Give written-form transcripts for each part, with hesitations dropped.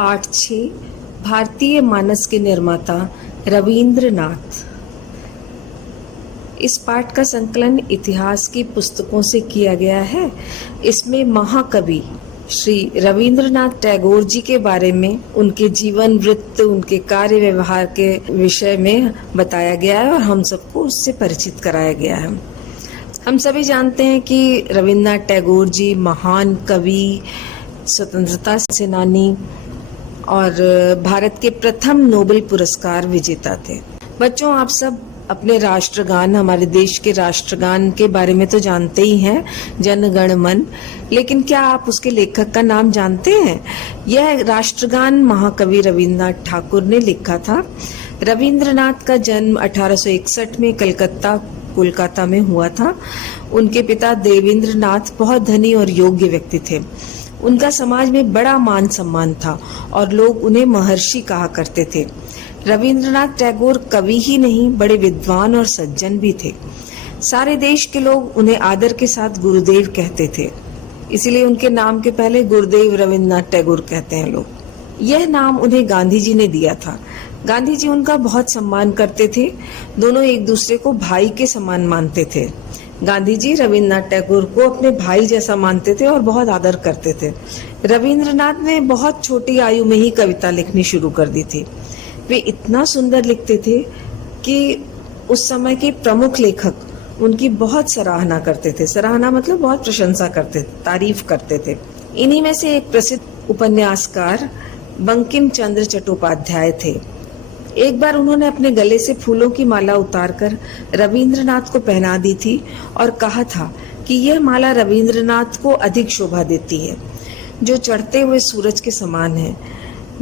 पाठ 6 भारतीय मानस के निर्माता रविंद्रनाथ। इस पाठ का संकलन इतिहास की पुस्तकों से किया गया है। इसमें महाकवि श्री रविंद्रनाथ टैगोर जी के बारे में, उनके जीवन वृत्त, उनके कार्य व्यवहार के विषय में बताया गया है और हम सबको उससे परिचित कराया गया है। हम सभी जानते हैं कि रविंद्रनाथ टैगोर जी महान कवि, स्वतंत्रता सेनानी और भारत के प्रथम नोबेल पुरस्कार विजेता थे। बच्चों, आप सब अपने राष्ट्रगान, हमारे देश के राष्ट्रगान के बारे में तो जानते ही हैं, जन गण मन, लेकिन क्या आप उसके लेखक का नाम जानते हैं? यह राष्ट्रगान महाकवि रविंद्रनाथ ठाकुर ने लिखा था। रविंद्रनाथ का जन्म 1861 में कोलकाता में हुआ था। उनके पिता देवेंद्रनाथ बहुत धनी और योग्य व्यक्ति थे। उनका समाज में बड़ा मान सम्मान था और लोग उन्हें महर्षि कहा करते थे। रविंद्रनाथ टैगोर कवि ही नहीं, बड़े विद्वान और सज्जन भी थे। सारे देश के लोग उन्हें आदर के साथ गुरुदेव कहते थे, इसीलिए उनके नाम के पहले गुरुदेव रविंद्रनाथ टैगोर कहते हैं लोग। यह नाम उन्हें गांधी जी ने दिया था। गांधी जी उनका बहुत सम्मान करते थे। दोनों एक दूसरे को भाई के समान मानते थे। गांधी जी रविंद्रनाथ टैगोर को अपने भाई जैसा मानते थे और बहुत आदर करते थे। रविंद्रनाथ ने बहुत छोटी आयु में ही कविता लिखनी शुरू कर दी थी। वे इतना सुंदर लिखते थे कि उस समय के प्रमुख लेखक उनकी बहुत सराहना करते थे। सराहना मतलब बहुत प्रशंसा करते, तारीफ करते थे। इन्हीं में से एक प्रसिद्ध उपन्यासकार बंकिम चंद्र चट्टोपाध्याय थे। एक बार उन्होंने अपने गले से फूलों की माला उतारकर रविंद्रनाथ को पहना दी थी और कहा था कि यह माला रविंद्रनाथ को अधिक शोभा देती है, जो चढ़ते हुए सूरज के समान है।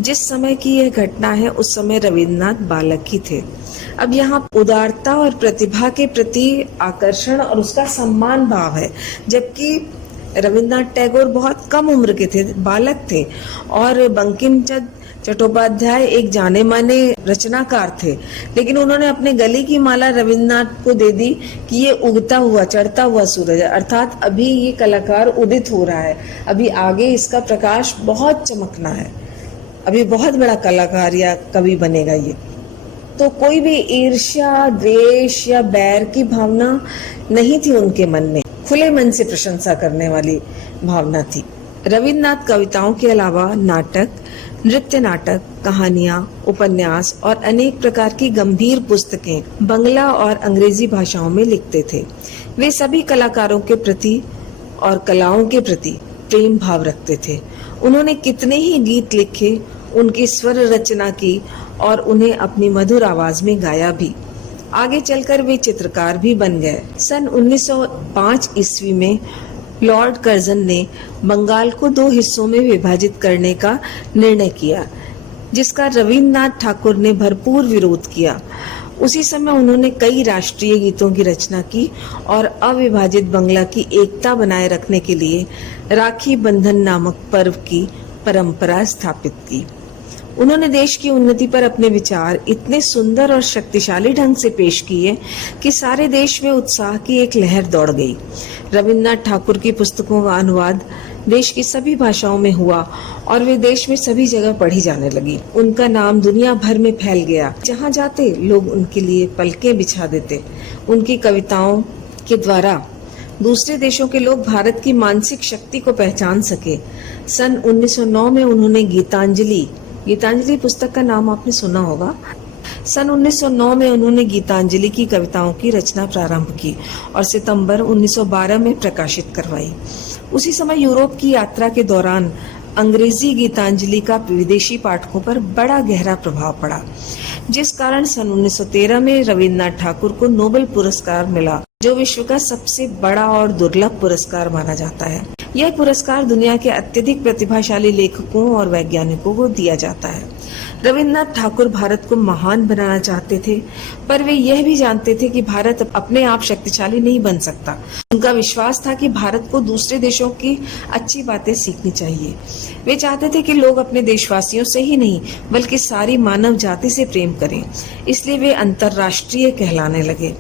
जिस समय की यह घटना है, उस समय रविंद्रनाथ बालक ही थे। अब यहाँ उदारता और प्रतिभा के प्रति आकर्षण और उसका सम्मान भाव है, जबकि रविंद्रनाथ टैगोर बहुत कम उम्र के थे, बालक थे, और बंकिम चंद्र चट्टोपाध्याय एक जाने माने रचनाकार थे, लेकिन उन्होंने अपने गले की माला रविंद्रनाथ को दे दी कि ये उगता हुआ, चढ़ता हुआ सूरज है, अर्थात अभी ये कलाकार उदित हो रहा है, अभी आगे इसका प्रकाश बहुत चमकना है, अभी बहुत बड़ा कलाकार या कवि बनेगा ये। तो कोई भी ईर्ष्या, द्वेष या बैर की भावना नहीं थी उनके मन में, खुले मन से प्रशंसा करने वाली भावना थी। रविंद्रनाथ कविताओं के अलावा नाटक, नृत्य नाटक, कहानियां, उपन्यास और अनेक प्रकार की गंभीर पुस्तकें बंगला और अंग्रेजी भाषाओं में लिखते थे। वे सभी कलाकारों के प्रति और कलाओं के प्रति प्रेम भाव रखते थे। उन्होंने कितने ही गीत लिखे, उनकी स्वर रचना की और उन्हें अपनी मधुर आवाज में गाया भी। आगे चलकर वे चित्रकार भी बन गए। सन 1905 ईस्वी में लॉर्ड कर्जन ने बंगाल को 2 हिस्सों में विभाजित करने का निर्णय किया, जिसका रविंद्रनाथ ठाकुर ने भरपूर विरोध किया। उसी समय उन्होंने कई राष्ट्रीय गीतों की रचना की और अविभाजित बंगला की एकता बनाए रखने के लिए राखी बंधन नामक पर्व की परंपरा स्थापित की। उन्होंने देश की उन्नति पर अपने विचार इतने सुंदर और शक्तिशाली ढंग से पेश किए कि सारे देश में उत्साह की एक लहर दौड़ गई। रविंद्रनाथ ठाकुर की पुस्तकों का अनुवाद देश की सभी भाषाओं में हुआ और वे देश में सभी जगह पढ़ी जाने लगी। उनका नाम दुनिया भर में फैल गया। जहाँ जाते लोग उनके लिए पलकें बिछा देते। उनकी कविताओं के द्वारा दूसरे देशों के लोग भारत की मानसिक शक्ति को पहचान सके। सन 1909 में उन्होंने गीतांजलि पुस्तक का नाम आपने सुना होगा। सन 1909 में उन्होंने गीतांजलि की कविताओं की रचना प्रारंभ की और सितंबर 1912 में प्रकाशित करवाई। उसी समय यूरोप की यात्रा के दौरान अंग्रेजी गीतांजलि का विदेशी पाठकों पर बड़ा गहरा प्रभाव पड़ा, जिस कारण सन 1913 में रविंद्रनाथ ठाकुर को नोबेल पुरस्कार मिला, जो विश्व का सबसे बड़ा और दुर्लभ पुरस्कार माना जाता है। यह पुरस्कार दुनिया के अत्यधिक प्रतिभाशाली लेखकों और वैज्ञानिकों को दिया जाता है। रविंद्रनाथ ठाकुर भारत को महान बनाना चाहते थे, पर वे यह भी जानते थे कि भारत अपने आप शक्तिशाली नहीं बन सकता। उनका विश्वास था कि भारत को दूसरे देशों की अच्छी बातें सीखनी चाहिए। वे चाहते थे कि लोग अपने देशवासियों से ही नहीं, बल्कि सारी मानव जाति से प्रेम करें। इसलिए वे अंतर्राष्ट्रीय कहलाने लगे।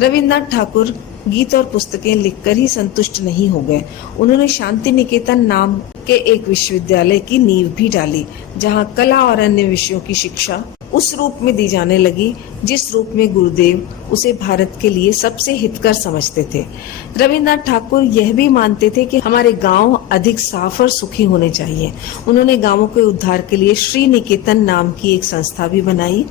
रविंद्रनाथ ठाकुर गीत और पुस्तकें लिखकर ही संतुष्ट नहीं हो गए। उन्होंने शांति निकेतन नाम के एक विश्वविद्यालय की नींव भी डाली, जहां कला और अन्य विषयों की शिक्षा उस रूप में दी जाने लगी जिस रूप में गुरुदेव उसे भारत के लिए सबसे हितकर समझते थे। रविन्द्रनाथ ठाकुर यह भी मानते थे कि हमारे गांव अधिक साफ और सुखी होने चाहिए। उन्होंने गांवों के उद्धार के लिए श्री निकेतन नाम की एक संस्था भी बनाई।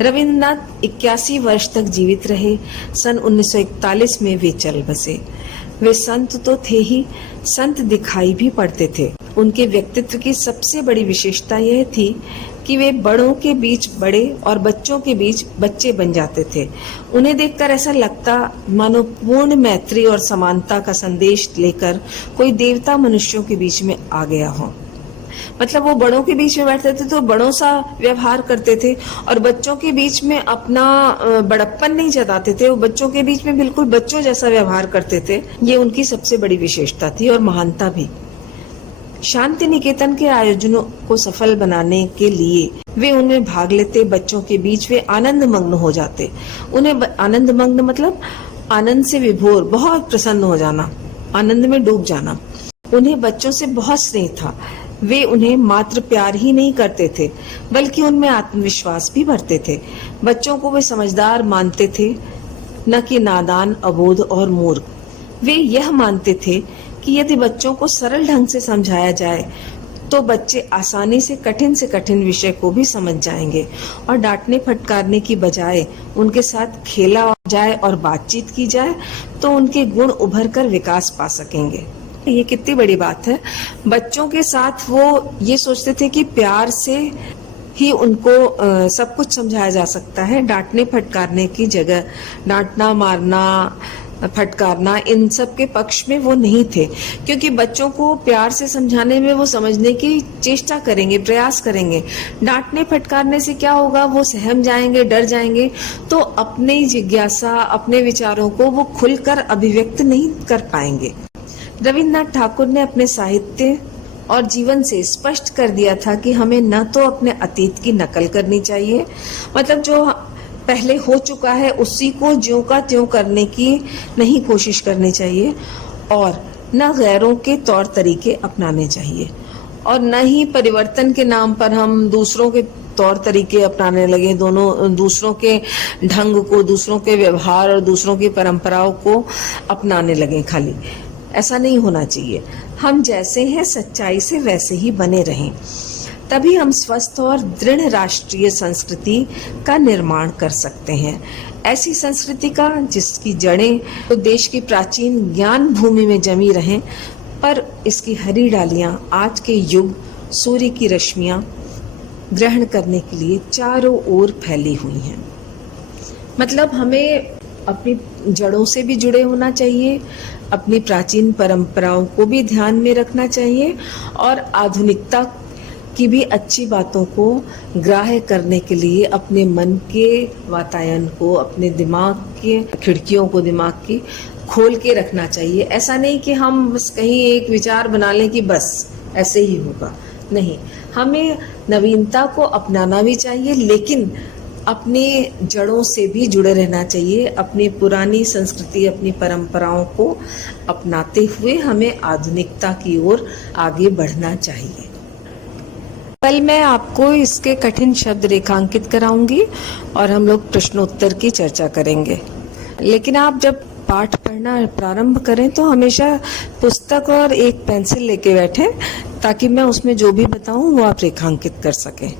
रविन्द्रनाथ 81 वर्ष तक जीवित रहे। सन 1941 में वे चल बसे। वे संत तो थे ही, संत दिखाई भी पड़ते थे। उनके व्यक्तित्व की सबसे बड़ी विशेषता यह थी कि वे बड़ों के बीच बड़े और बच्चों के बीच बच्चे बन जाते थे। उन्हें देखकर ऐसा लगता मानो पूर्ण मैत्री और समानता का संदेश लेकर कोई देवता मनुष्यों के बीच में आ गया हो। मतलब वो बड़ों के बीच में बैठते थे तो बड़ों सा व्यवहार करते थे और बच्चों के बीच में अपना बड़प्पन नहीं जताते थे। वो बच्चों के बीच में बिल्कुल बच्चों जैसा व्यवहार करते थे। ये उनकी सबसे बड़ी विशेषता थी और महानता भी। शांति निकेतन के आयोजनों को सफल बनाने के लिए वे उनमें भाग लेते। बच्चों के बीच वे आनंद मग्न हो जाते। उन्हें आनंद मग्न मतलब आनंद से विभोर, बहुत प्रसन्न हो जाना, आनंद में डूब जाना। उन्हें बच्चों से बहुत स्नेह था। वे उन्हें मात्र प्यार ही नहीं करते थे बल्कि उनमें आत्मविश्वास भी भरते थे। बच्चों को वे समझदार मानते थे, न कि नादान, अबोध और मूर्ख। वे यह मानते थे कि यदि बच्चों को सरल ढंग से समझाया जाए तो बच्चे आसानी से कठिन विषय को भी समझ जाएंगे और डांटने फटकारने की बजाय उनके साथ खेला जाए और बातचीत की जाए तो उनके गुण उभर कर विकास पा सकेंगे। ये कितनी बड़ी बात है। बच्चों के साथ वो ये सोचते थे कि प्यार से ही उनको सब कुछ समझाया जा सकता है। डांटने फटकारने की जगह डांटना, मारना, फटकारना, इन सब के पक्ष में वो नहीं थे, क्योंकि बच्चों को प्यार से समझाने में वो समझने की चेष्टा करेंगे, प्रयास करेंगे। डांटने फटकारने से क्या होगा, वो सहम जाएंगे, डर जाएंगे, तो अपनी जिज्ञासा, अपने विचारों को वो खुलकर अभिव्यक्त नहीं कर पाएंगे। रविन्द्रनाथ ठाकुर ने अपने साहित्य और जीवन से स्पष्ट कर दिया था कि हमें न तो अपने अतीत की नकल करनी चाहिए, मतलब जो पहले हो चुका है उसी को ज्यों का त्यों करने की नहीं कोशिश करनी चाहिए, और न गैरों के तौर तरीके अपनाने चाहिए, और न ही परिवर्तन के नाम पर हम दूसरों के तौर तरीके अपनाने लगे, दोनों दूसरों के ढंग को, दूसरों के व्यवहार और दूसरों की परंपराओं को अपनाने लगे। खाली ऐसा नहीं होना चाहिए। हम जैसे हैं सच्चाई से वैसे ही बने रहें, तभी हम स्वस्थ और दृढ़ राष्ट्रीय संस्कृति का निर्माण कर सकते हैं। ऐसी संस्कृति का जिसकी जड़ें तो देश की प्राचीन ज्ञान भूमि में जमी रहें, पर इसकी हरी डालियां आज के युग सूर्य की रश्मियां ग्रहण करने के लिए चारों ओर फैली हुई हैं। मतलब हमें अपनी जड़ों से भी जुड़े होना चाहिए, अपनी प्राचीन परंपराओं को भी ध्यान में रखना चाहिए, और आधुनिकता की भी अच्छी बातों को ग्राह्य करने के लिए अपने मन के वातायन को, अपने दिमाग के खिड़कियों को, दिमाग की खोल के रखना चाहिए। ऐसा नहीं कि हम बस कहीं एक विचार बना लें कि बस ऐसे ही होगा, नहीं। हमें नवीनता को अपनाना भी चाहिए, लेकिन अपनी जड़ों से भी जुड़े रहना चाहिए। अपनी पुरानी संस्कृति, अपनी परंपराओं को अपनाते हुए हमें आधुनिकता की ओर आगे बढ़ना चाहिए। कल मैं आपको इसके कठिन शब्द रेखांकित कराऊंगी और हम लोग प्रश्नोत्तर की चर्चा करेंगे। लेकिन आप जब पाठ पढ़ना प्रारंभ करें तो हमेशा पुस्तक और एक पेंसिल लेके बैठें, ताकि मैं उसमें जो भी बताऊं वो आप रेखांकित कर सकें।